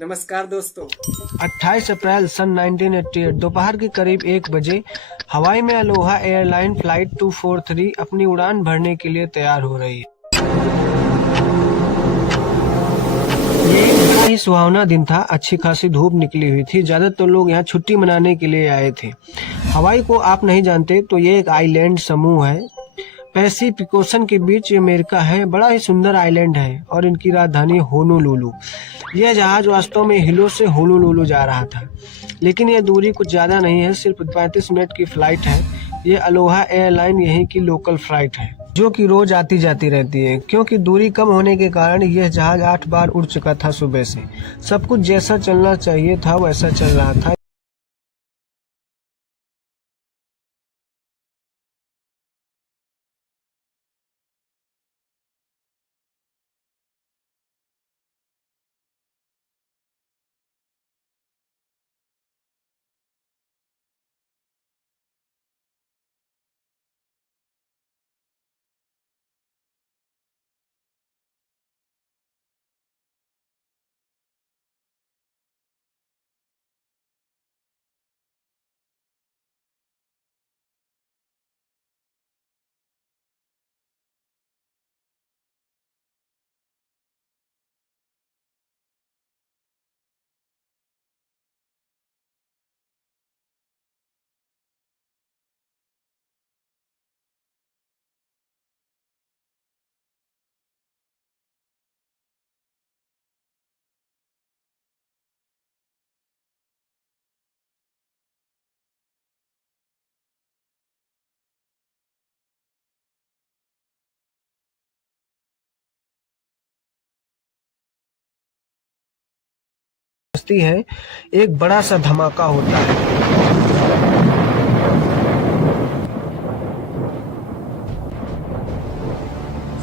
नमस्कार दोस्तों। 28 अप्रैल सन 1988 दोपहर के करीब 1 बजे हवाई में अलोहा एयरलाइन फ्लाइट 243 अपनी उड़ान भरने के लिए तैयार हो रही है। ये एक बड़ा ही सुहावना दिन था। अच्छी खासी धूप निकली हुई थी। ज्यादातर लोग यहाँ छुट्टी मनाने के लिए आए थे। हवाई को आप नहीं जानते तो ये एक आइलैंड समूह है। पैसिफिक ओशन के बीच ये अमेरिका है। बड़ा ही सुंदर आइलैंड है और इनकी राजधानी होनोलुलु। यह जहाज वास्तव में हिलो से होनोलुलु जा रहा था, लेकिन यह दूरी कुछ ज्यादा नहीं है, सिर्फ 35 मिनट की फ्लाइट है। ये अलोहा एयरलाइन यहीं की लोकल फ्लाइट है, जो कि रोज आती जाती रहती है। क्योंकि दूरी कम होने के कारण यह जहाज 8 बार उड़ चुका था सुबह से। सब कुछ जैसा चलना चाहिए था वैसा चल रहा था। है एक बड़ा सा धमाका होता है।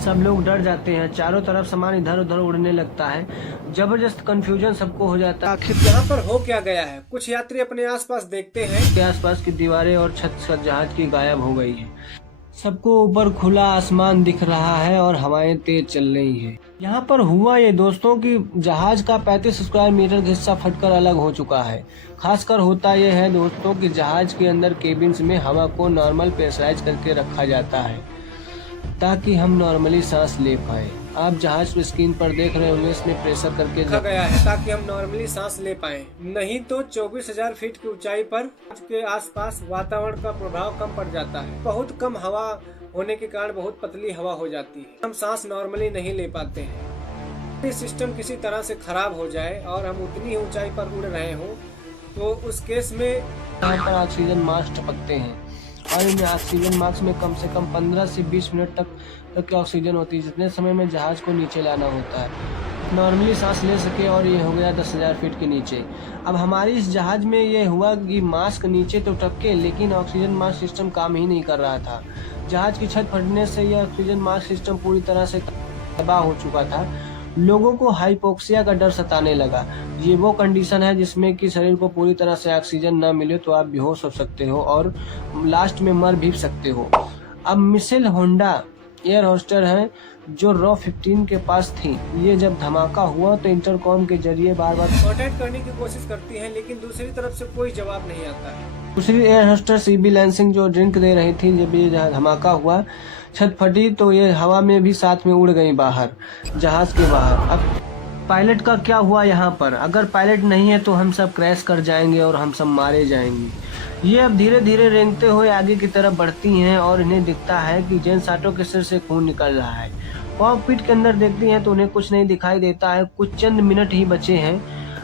सब लोग डर जाते हैं। चारों तरफ सामान इधर उधर उड़ने लगता है। जबरदस्त कंफ्यूजन सबको हो जाता है। आखिर यहाँ पर हो क्या गया है? कुछ यात्री अपने आसपास देखते हैं के आसपास की दीवारें और छत से जहाज की गायब हो गई है। सबको ऊपर खुला आसमान दिख रहा है और हवाएं तेज चल रही है। यहाँ पर हुआ ये दोस्तों कि जहाज का 35 स्क्वायर मीटर का हिस्सा फटकर अलग हो चुका है। खासकर होता यह है दोस्तों कि जहाज के अंदर केबिन्स में हवा को नॉर्मल प्रेशराइज करके रखा जाता है ताकि हम नॉर्मली सांस ले पाए। आप जहाज पे स्क्रीन पर देख रहे होंगे, इसमें प्रेशर करके रखा गया है ताकि हम नॉर्मली सांस ले पाए। नहीं तो 24,000 फीट की ऊंचाई पर के आसपास वातावरण का प्रभाव कम पड़ जाता है। बहुत कम हवा होने के कारण बहुत पतली हवा हो जाती है। हम सांस नॉर्मली नहीं ले पाते हैं। सिस्टम किसी तरह से खराब हो जाए और हम उतनी ही ऊंचाई पर उड़ रहे हो तो उस केस में यहाँ पर ऑक्सीजन मास्क टपकते हैं और इन ऑक्सीजन मास्क में कम से कम 15 से 20 मिनट तक की ऑक्सीजन होती है, जितने समय में जहाज को नीचे लाना होता है नॉर्मली सांस ले सके। और ये हो गया 10,000 फीट के नीचे। अब हमारी इस जहाज में ये हुआ कि मास्क नीचे तो टपके, लेकिन ऑक्सीजन मास्क सिस्टम काम ही नहीं कर रहा था। जहाज की छत फटने से यह ऑक्सीजन मास्क सिस्टम पूरी तरह से तबाह हो चुका था। लोगों को हाइपोक्सिया का डर सताने लगा। ये वो कंडीशन है जिसमें कि शरीर को पूरी तरह से ऑक्सीजन न मिले तो आप बेहोश हो सकते हो और लास्ट में मर भी सकते हो। अब मिशेल होंडा एयर होस्टर है जो रॉ 15 के पास थी। ये जब धमाका हुआ तो इंटरकॉम के जरिए बार बार कांटेक्ट करने की कोशिश करती है, लेकिन दूसरी तरफ से कोई जवाब नहीं आता है। दूसरी एयर होस्टर सीबी लैंसिंग जो ड्रिंक दे रही थी, जब ये धमाका हुआ छत फटी तो ये हवा में भी साथ में उड़ गई बाहर, जहाज के बाहर। अब पायलट का क्या हुआ यहाँ पर? अगर पायलट नहीं है तो हम सब क्रैश कर जाएंगे और हम सब मारे जाएंगे। ये अब धीरे धीरे रेंगते हुए आगे की तरफ बढ़ती हैं और इन्हें दिखता है कि जेन साटो के सिर से खून निकल रहा है। कॉकपिट के अंदर देखती हैं तो उन्हें कुछ नहीं दिखाई देता है। कुछ चंद मिनट ही बचे हैं,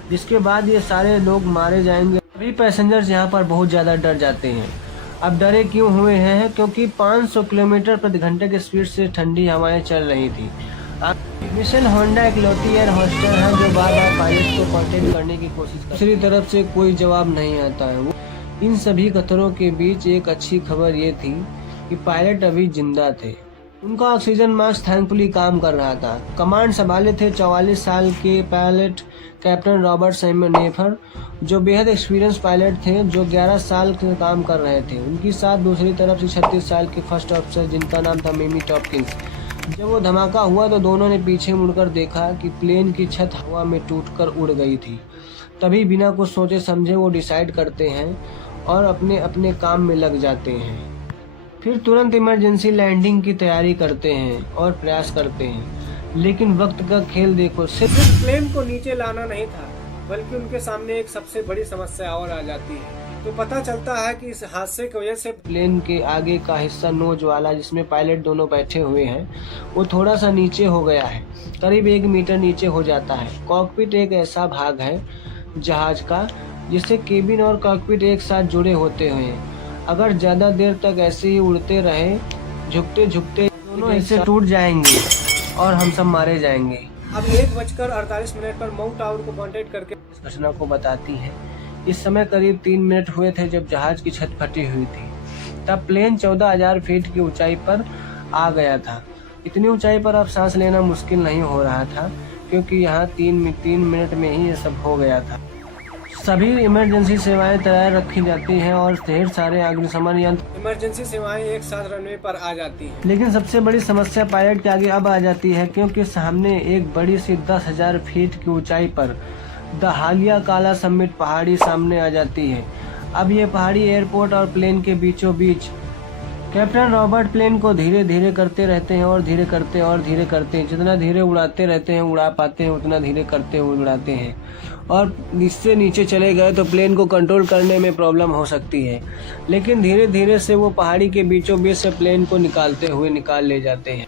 जिसके बाद ये सारे लोग मारे जाएंगे। सभी पैसेंजर्स यहाँ पर बहुत ज्यादा डर जाते हैं। अब डरे क्यों हुए हैं? क्योंकि 500 किलोमीटर प्रति घंटे की स्पीड से ठंडी हवाएं चल रही थी। मिशेल होंडा इकलौती एयर होस्टर है जो बार बार पायलट को कांटेक्ट करने की कोशिश करती है। दूसरी तरफ से कोई जवाब नहीं आता है। इन सभी खतरों के बीच एक अच्छी खबर ये थी कि पायलट अभी जिंदा थे। उनका ऑक्सीजन मास्क थैंकफुली काम कर रहा था। कमांड संभाले थे 44 साल के पायलट कैप्टन रॉबर्ट सेमनेफर, जो बेहद एक्सपीरियंस पायलट थे, जो 11 साल से काम कर रहे थे। उनके साथ दूसरी तरफ से 36 साल के फर्स्ट ऑफिसर जिनका नाम था मिमी टॉपकिंस, जब वो धमाका हुआ तो दोनों ने पीछे मुड़कर देखा कि प्लेन की छत हवा में टूटकर उड़ गई थी। तभी बिना कुछ सोचे समझे वो डिसाइड करते हैं और अपने अपने काम में लग जाते हैं। फिर तुरंत इमरजेंसी लैंडिंग की तैयारी करते हैं और प्रयास करते हैं, लेकिन वक्त का खेल देखो। सिर्फ प्लेन को नीचे लाना नहीं था, बल्कि उनके सामने एक सबसे बड़ी समस्या और आ जाती है। तो पता चलता है कि इस हादसे की वजह से प्लेन के आगे का हिस्सा नोज वाला, जिसमें पायलट दोनों बैठे हुए हैं, वो थोड़ा सा नीचे हो गया है, करीब 1 मीटर नीचे हो जाता है। कॉकपिट एक ऐसा भाग है जहाज का जिससे केबिन और कॉकपिट एक साथ जुड़े होते हैं। अगर ज्यादा देर तक ऐसे ही उड़ते रहे, झुकते झुकते दोनों हिस्से टूट जाएंगे और हम सब मारे जाएंगे। अब 1:48 पर माउंट टावर को कांटेक्ट करके इस घटना को बताती है। इस समय करीब 3 मिनट हुए थे जब जहाज की छत फटी हुई थी। तब प्लेन 14,000 फीट की ऊंचाई पर आ गया था। इतनी ऊंचाई पर अब सांस लेना मुश्किल नहीं हो रहा था, क्योंकि यहाँ 3 मिनट में ही ये सब हो गया था। सभी इमरजेंसी सेवाएं तैयार रखी जाती हैं और ढेर सारे अग्निशमन यंत्र, इमरजेंसी सेवाएं एक साथ रनवे पर आ जाती हैं। लेकिन सबसे बड़ी समस्या पायलट के आगे अब आ जाती है, क्योंकि सामने एक बड़ी सी 10,000 फीट की ऊंचाई पर द हालिया काला समिट पहाड़ी सामने आ जाती है। अब ये पहाड़ी एयरपोर्ट और प्लेन के बीचों बीच। कैप्टन रॉबर्ट प्लेन को धीरे धीरे करते रहते हैं और धीरे करते और धीरे करते हैं। जितना धीरे उड़ाते रहते हैं, उड़ा पाते हैं, उतना धीरे करते हुए उड़ाते हैं। और इससे नीचे चले गए तो प्लेन को कंट्रोल करने में प्रॉब्लम हो सकती है, लेकिन धीरे धीरे से वो पहाड़ी के बीचों बीच से प्लेन को निकालते हुए निकाल ले जाते हैं।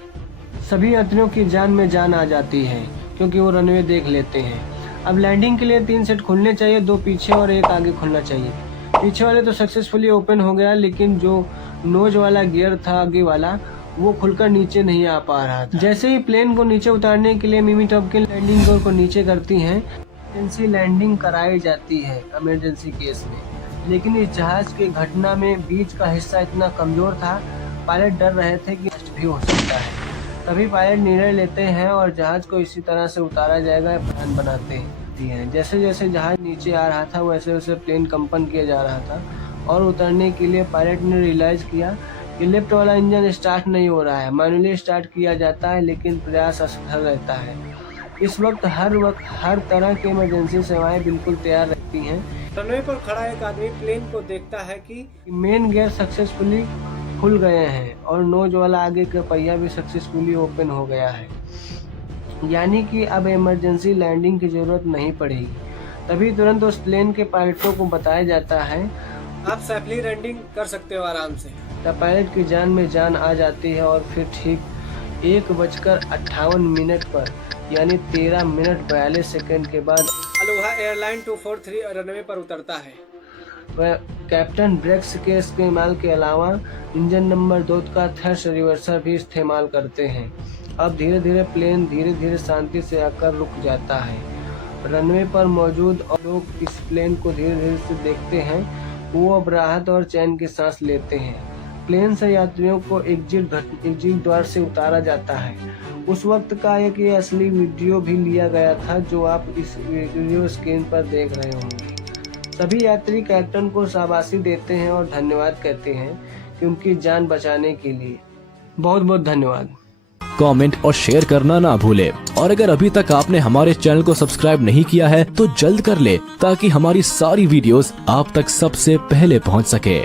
सभी यात्रियों की जान में जान आ जाती है, क्योंकि वो रनवे देख लेते हैं। अब लैंडिंग के लिए 3 सेट खुलने चाहिए, 2 पीछे और 1 आगे खुलना चाहिए। पीछे वाले तो सक्सेसफुली ओपन हो गया, लेकिन जो नोज वाला गियर था आगे वाला, वो खुलकर नीचे नहीं आ पा रहा था। जैसे ही प्लेन को नीचे उतारने के लिए मिमी टॉपकिन लैंडिंग गियर को नीचे करती हैं, इमरजेंसी लैंडिंग कराई जाती है इमरजेंसी केस में। लेकिन इस जहाज की घटना में बीच का हिस्सा इतना कमजोर था, पायलट डर रहे थे कि नष्ट भी हो सकता है। तभी पायलट निर्णय लेते हैं और जहाज को इसी तरह से उतारा जाएगा प्लान बनाते हैं। जैसे जैसे जहाज नीचे आ रहा था, वैसे वैसे प्लेन कंपन किया जा रहा था और उतरने के लिए पायलट ने रियलाइज किया कि लेफ्ट वाला इंजन स्टार्ट नहीं हो रहा है। मैनुअली स्टार्ट किया जाता है, लेकिन प्रयास असफल रहता है। इस वक्त हर तरह की इमरजेंसी सेवाएं बिल्कुल तैयार रहती हैं। रनवे पर खड़ा एक आदमी प्लेन को देखता है कि मेन गियर सक्सेसफुली खुल गए हैं और नोज वाला आगे का पहिया भी सक्सेसफुली ओपन हो गया है, यानी कि अब इमरजेंसी लैंडिंग की जरूरत नहीं पड़ेगी। तभी तुरंत उस प्लेन के पायलटों को बताया जाता है, आप सेफली लैंडिंग कर सकते हो आराम से। तब पायलट की जान में जान आ जाती है और फिर ठीक 1:58 पर यानी 13 मिनट 42 सेकंड के बाद अलोहा एयरलाइन 243 रनवे पर उतरता है। वह कैप्टन ब्रेक्स के इस्तेमाल के अलावा इंजन नंबर 2 का थ्रस्ट रिवर्सर भी इस्तेमाल करते हैं। अब धीरे धीरे प्लेन धीरे धीरे शांति से आकर रुक जाता है। रनवे पर मौजूद लोग इस प्लेन को धीरे धीरे से देखते हैं। वो अब राहत और चैन की सांस लेते हैं। प्लेन से यात्रियों को एग्जिट द्वार से उतारा जाता है। उस वक्त का एक ये असली वीडियो भी लिया गया था, जो आप इस वीडियो स्क्रीन पर देख रहे होंगे। सभी यात्री कैप्टन को शाबाशी देते हैं और धन्यवाद कहते हैं कि उनकी जान बचाने के लिए। बहुत बहुत धन्यवाद। कमेंट और शेयर करना ना भूले, और अगर अभी तक आपने हमारे चैनल को सब्सक्राइब नहीं किया है तो जल्द कर ले, ताकि हमारी सारी वीडियोस आप तक सबसे पहले पहुंच सके।